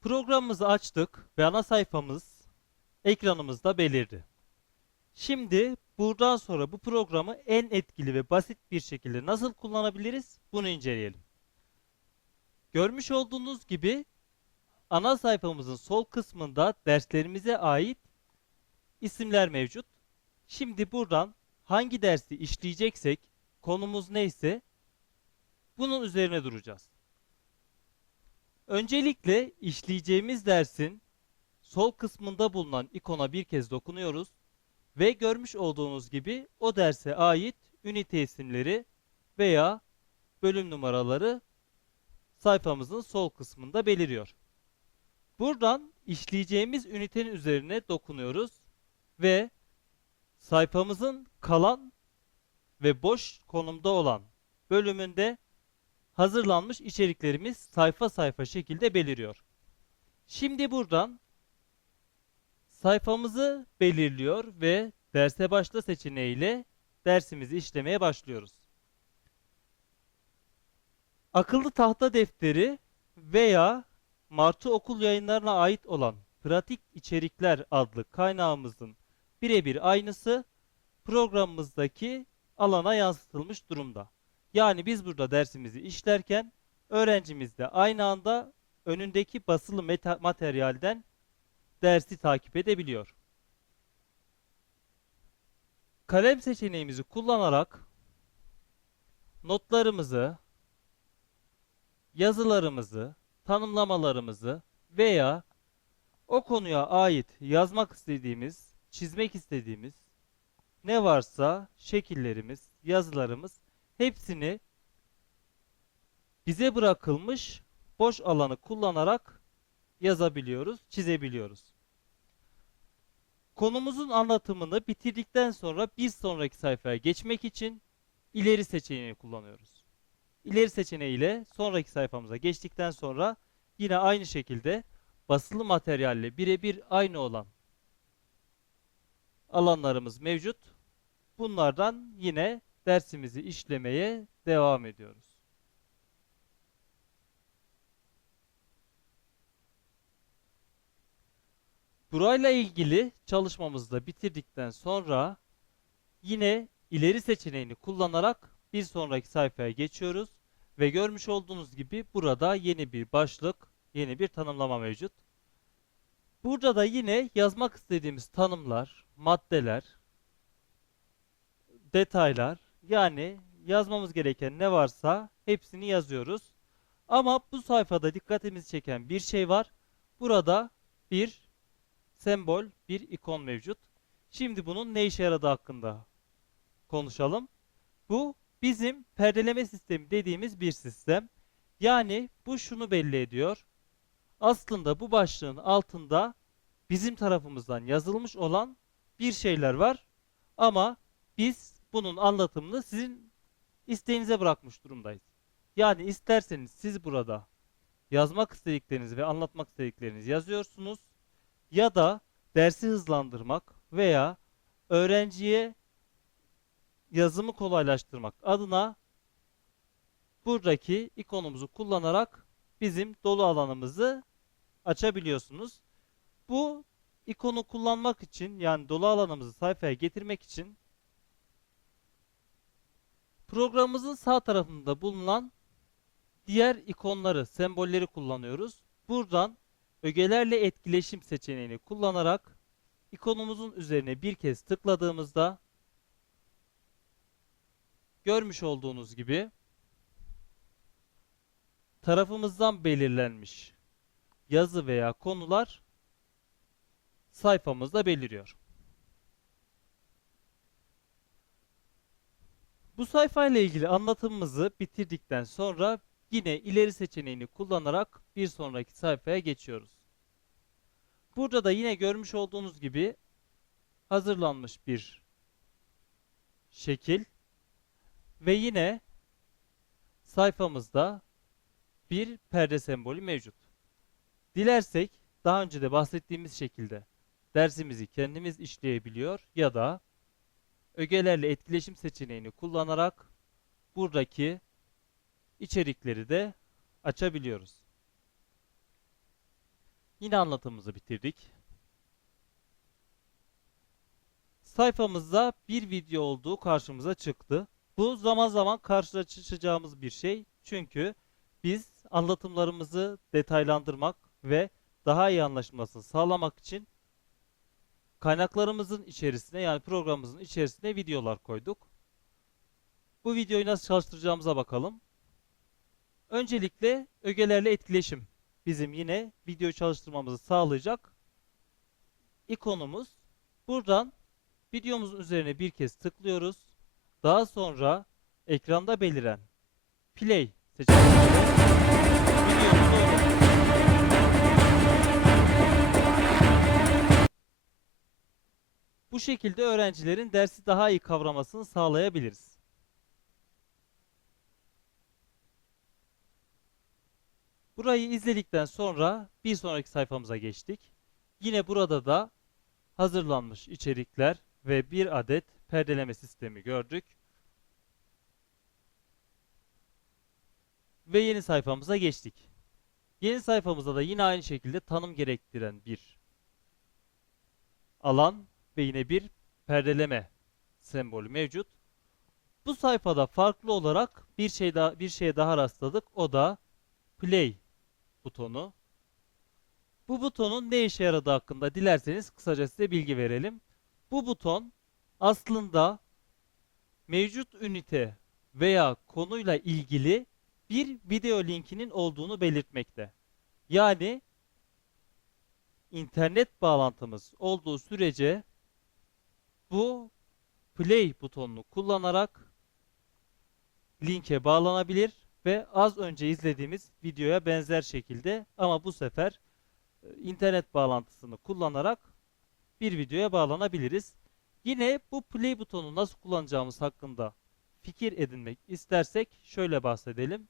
Programımızı açtık ve ana sayfamız ekranımızda belirdi. Şimdi buradan sonra bu programı en etkili ve basit bir şekilde nasıl kullanabiliriz bunu inceleyelim. Görmüş olduğunuz gibi ana sayfamızın sol kısmında derslerimize ait isimler mevcut. Şimdi buradan hangi dersi işleyeceksek, konumuz neyse bunun üzerine duracağız. Öncelikle işleyeceğimiz dersin sol kısmında bulunan ikona bir kez dokunuyoruz ve görmüş olduğunuz gibi o derse ait ünite isimleri veya bölüm numaraları sayfamızın sol kısmında beliriyor. Buradan işleyeceğimiz ünitenin üzerine dokunuyoruz ve sayfamızın kalan ve boş konumda olan bölümünde hazırlanmış içeriklerimiz sayfa sayfa şekilde beliriyor. Şimdi buradan sayfamızı belirliyor ve derse başla seçeneğiyle dersimizi işlemeye başlıyoruz. Akıllı tahta defteri veya Martı Okul Yayınlarına ait olan Pratik İçerikler adlı kaynağımızın birebir aynısı programımızdaki alana yansıtılmış durumda. Yani biz burada dersimizi işlerken öğrencimiz de aynı anda önündeki basılı materyalden dersi takip edebiliyor. Kalem seçeneğimizi kullanarak notlarımızı, yazılarımızı, tanımlamalarımızı veya o konuya ait yazmak istediğimiz, çizmek istediğimiz ne varsa şekillerimiz, yazılarımız hepsini bize bırakılmış boş alanı kullanarak yazabiliyoruz, çizebiliyoruz. Konumuzun anlatımını bitirdikten sonra bir sonraki sayfaya geçmek için ileri seçeneğini kullanıyoruz. İleri seçeneğiyle sonraki sayfamıza geçtikten sonra yine aynı şekilde basılı materyalle birebir aynı olan alanlarımız mevcut. Bunlardan yine dersimizi işlemeye devam ediyoruz. Burayla ilgili çalışmamızı da bitirdikten sonra yine ileri seçeneğini kullanarak bir sonraki sayfaya geçiyoruz ve görmüş olduğunuz gibi burada yeni bir başlık, yeni bir tanımlama mevcut. Burada da yine yazmak istediğimiz tanımlar, maddeler, detaylar yani yazmamız gereken ne varsa hepsini yazıyoruz. Ama bu sayfada dikkatimizi çeken bir şey var. Burada bir sembol, bir ikon mevcut. Şimdi bunun ne işe yaradığı hakkında konuşalım. Bu bizim perdeleme sistemi dediğimiz bir sistem. Yani bu şunu belli ediyor. Aslında bu başlığın altında bizim tarafımızdan yazılmış olan bir şeyler var. Ama biz bunun anlatımını sizin isteğinize bırakmış durumdayız. Yani isterseniz siz burada yazmak istediklerinizi ve anlatmak istediklerinizi yazıyorsunuz ya da dersi hızlandırmak veya öğrenciye yazımı kolaylaştırmak adına buradaki ikonumuzu kullanarak bizim dolu alanımızı açabiliyorsunuz. Bu ikonu kullanmak için yani dolu alanımızı sayfaya getirmek için programımızın sağ tarafında bulunan diğer ikonları, sembolleri kullanıyoruz. Buradan ögelerle etkileşim seçeneğini kullanarak ikonumuzun üzerine bir kez tıkladığımızda görmüş olduğunuz gibi tarafımızdan belirlenmiş yazı veya konular sayfamızda beliriyor. Bu sayfayla ilgili anlatımımızı bitirdikten sonra yine ileri seçeneğini kullanarak bir sonraki sayfaya geçiyoruz. Burada da yine görmüş olduğunuz gibi hazırlanmış bir şekil ve yine sayfamızda bir perde sembolü mevcut. Dilersek daha önce de bahsettiğimiz şekilde dersimizi kendimiz işleyebiliyor ya da ögelerle etkileşim seçeneğini kullanarak buradaki içerikleri de açabiliyoruz. Yine anlatımımızı bitirdik. Sayfamızda bir video olduğu karşımıza çıktı. Bu zaman zaman karşılaşacağımız bir şey. Çünkü biz anlatımlarımızı detaylandırmak ve daha iyi anlaşılmasını sağlamak için kaynaklarımızın içerisine yani programımızın içerisine videolar koyduk. Bu videoyu nasıl çalıştıracağımıza bakalım. Öncelikle ögelerle etkileşim bizim yine video çalıştırmamızı sağlayacak ikonumuz. Buradan videomuzun üzerine bir kez tıklıyoruz. Daha sonra ekranda beliren play seçeneğiyle videomuzu Bu şekilde öğrencilerin dersi daha iyi kavramasını sağlayabiliriz. Burayı izledikten sonra bir sonraki sayfamıza geçtik. Yine burada da hazırlanmış içerikler ve bir adet perdeleme sistemi gördük. Ve yeni sayfamıza geçtik. Yeni sayfamızda da yine aynı şekilde tanım gerektiren bir alan ve yine bir perdeleme sembolü mevcut. Bu sayfada farklı olarak bir şey daha bir şeye daha rastladık. O da play butonu. Bu butonun ne işe yaradığı hakkında dilerseniz kısaca size bilgi verelim. Bu buton aslında mevcut ünite veya konuyla ilgili bir video linkinin olduğunu belirtmekte. Yani internet bağlantımız olduğu sürece bu play butonunu kullanarak linke bağlanabilir ve az önce izlediğimiz videoya benzer şekilde ama bu sefer e, internet bağlantısını kullanarak bir videoya bağlanabiliriz. Yine bu play butonu nasıl kullanacağımız hakkında fikir edinmek istersek şöyle bahsedelim.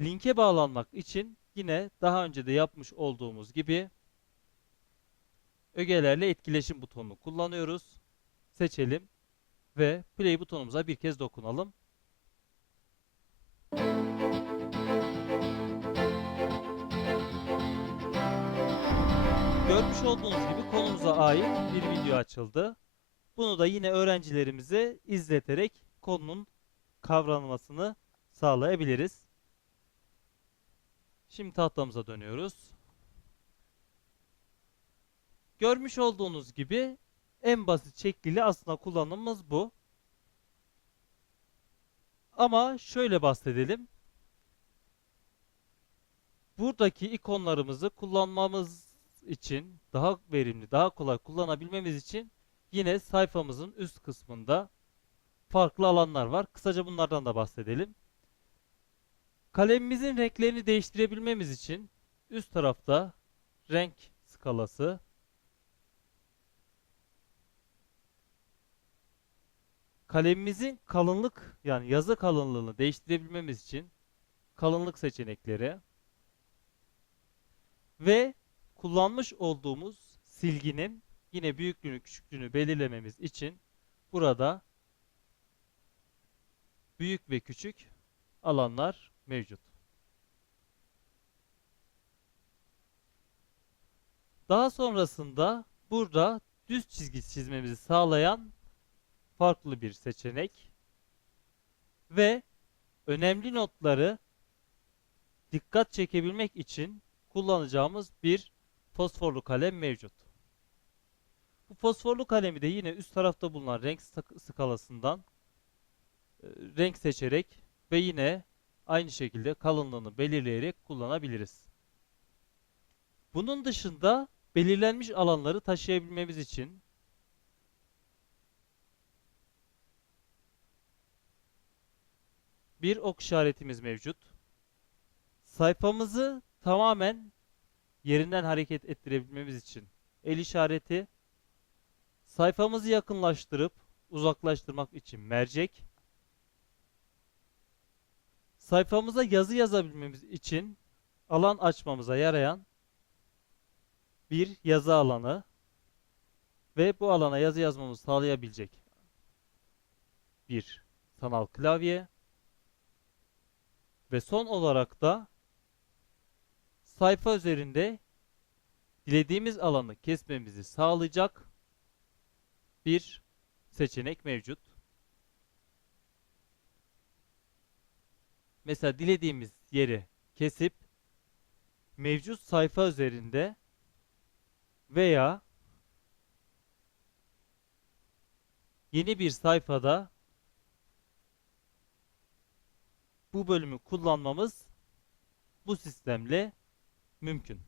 Linke bağlanmak için yine daha önce de yapmış olduğumuz gibi ögelerle etkileşim butonunu kullanıyoruz. Seçelim ve play butonumuza bir kez dokunalım. Görmüş olduğunuz gibi konumuza ait bir video açıldı. Bunu da yine öğrencilerimize izleterek konunun kavranmasını sağlayabiliriz. Şimdi tahtamıza dönüyoruz. Görmüş olduğunuz gibi en basit şekliyle aslında kullanımımız bu. Ama şöyle bahsedelim. Buradaki ikonlarımızı kullanmamız için daha verimli, daha kolay kullanabilmemiz için yine sayfamızın üst kısmında farklı alanlar var. Kısaca bunlardan da bahsedelim. Kalemimizin renklerini değiştirebilmemiz için üst tarafta renk skalası kalemimizin kalınlık yani yazı kalınlığını değiştirebilmemiz için kalınlık seçenekleri ve kullanmış olduğumuz silginin yine büyüklüğünü küçüklüğünü belirlememiz için burada büyük ve küçük alanlar mevcut. Daha sonrasında burada düz çizgi çizmemizi sağlayan farklı bir seçenek ve önemli notları dikkat çekebilmek için kullanacağımız bir fosforlu kalem mevcut. Bu fosforlu kalemi de yine üst tarafta bulunan renk skalasından e, renk seçerek ve yine aynı şekilde kalınlığını belirleyerek kullanabiliriz. Bunun dışında belirlenmiş alanları taşıyabilmemiz için bir ok işaretimiz mevcut. Sayfamızı tamamen yerinden hareket ettirebilmemiz için el işareti, sayfamızı yakınlaştırıp uzaklaştırmak için mercek, sayfamıza yazı yazabilmemiz için alan açmamıza yarayan bir yazı alanı ve bu alana yazı yazmamızı sağlayabilecek bir sanal klavye ve son olarak da sayfa üzerinde dilediğimiz alanı kesmemizi sağlayacak bir seçenek mevcut. Mesela dilediğimiz yeri kesip mevcut sayfa üzerinde veya yeni bir sayfada bu bölümü kullanmamız bu sistemle mümkün.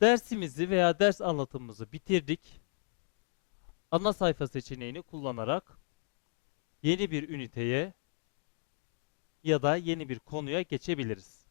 Dersimizi veya ders anlatımımızı bitirdik. Ana sayfa seçeneğini kullanarak yeni bir üniteye ya da yeni bir konuya geçebiliriz.